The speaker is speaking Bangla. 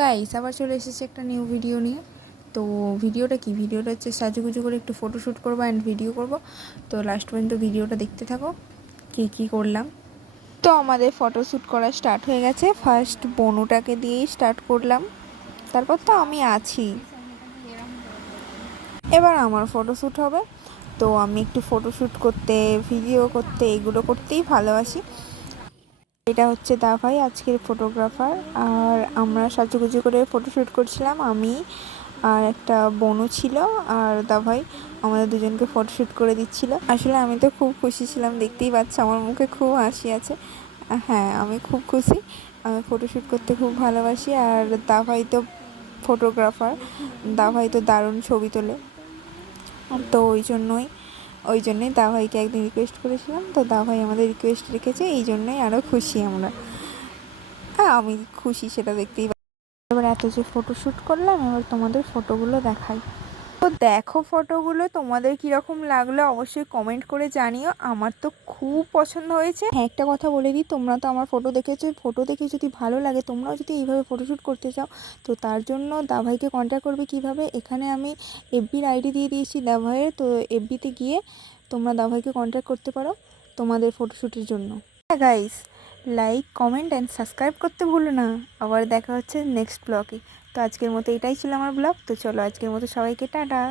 গাইস, আবার চলে এসেছে একটা নিউ ভিডিও নিয়ে। তো ভিডিওটা হচ্ছে সাজুগুজু করে একটু ফটোশ্যুট করবো অ্যান্ড ভিডিও করব। তো লাস্ট পর্যন্ত ভিডিওটা দেখতে থাকো কী করলাম। তো আমাদের ফটোশ্যুট করা স্টার্ট হয়ে গেছে। ফার্স্ট বনুটাকে দিয়েই স্টার্ট করলাম, তারপর তো আমি আছি। এবার আমার ফটোশ্যুট হবে। তো আমি একটু ফটোশ্যুট করতে, ভিডিও করতে, এগুলো করতেই ভালোবাসি। এটা হচ্ছে দাভাই, আজকের ফটোগ্রাফার। আর আমরা সাজুগুজু করে ফটোশ্যুট করছিলাম, আমি আর একটা বোনও ছিল, আর দাভাই আমাদের দুজনকে ফটোশ্যুট করে দিচ্ছিল। আসলে আমি তো খুব খুশি ছিলাম, দেখতেই পাচ্ছ আমার মুখে খুব হাসি আছে। হ্যাঁ, আমি খুব খুশি, আমি ফটোশ্যুট করতে খুব ভালোবাসি। আর দাভাই তো ফটোগ্রাফার, দাভাই তো দারুণ ছবি তোলে। তো ওই জন্যই দাভাইকে একদিন রিকোয়েস্ট করেছিলাম, তো দাভাই আমাদের রিকোয়েস্ট রেখেছে, এই জন্যই আরও খুশি আমরা। হ্যাঁ, আমি খুশি, সেটা দেখতেই। এবার এত যে ফটোশ্যুট করলাম, এবার তোমাদের ফটোগুলো দেখাই। তো দেখো ফটোগুলো, তোমাদের কীরকম লাগলো অবশ্যই কমেন্ট করে জানিও। আমার তো খুব পছন্দ হয়েছে। হ্যাঁ, একটা কথা বলে দিই, তোমরা তো আমার ফটো দেখেছো, ফটো দেখে যদি ভালো লাগে, তোমরাও যদি এইভাবে ফটোশ্যুট করতে চাও, তো তার জন্য দাভাইকে কন্ট্যাক্ট করবে। কিভাবে? এখানে আমি এফবির আইডি দিয়ে দিয়েছি দাভাইয়ের, তো এফবিতে গিয়ে তোমরা দাভাইকে কন্ট্যাক্ট করতে পারো তোমাদের ফটোশ্যুটের জন্য। হ্যাঁ guys, like, comment and subscribe করতে ভুলো না। আবার দেখা হচ্ছে নেক্সট ব্লগে। তো আজকের মতো এটাই ছিল আমার ব্লগ। তো চলো, আজকের মতো সবাইকে টাটা।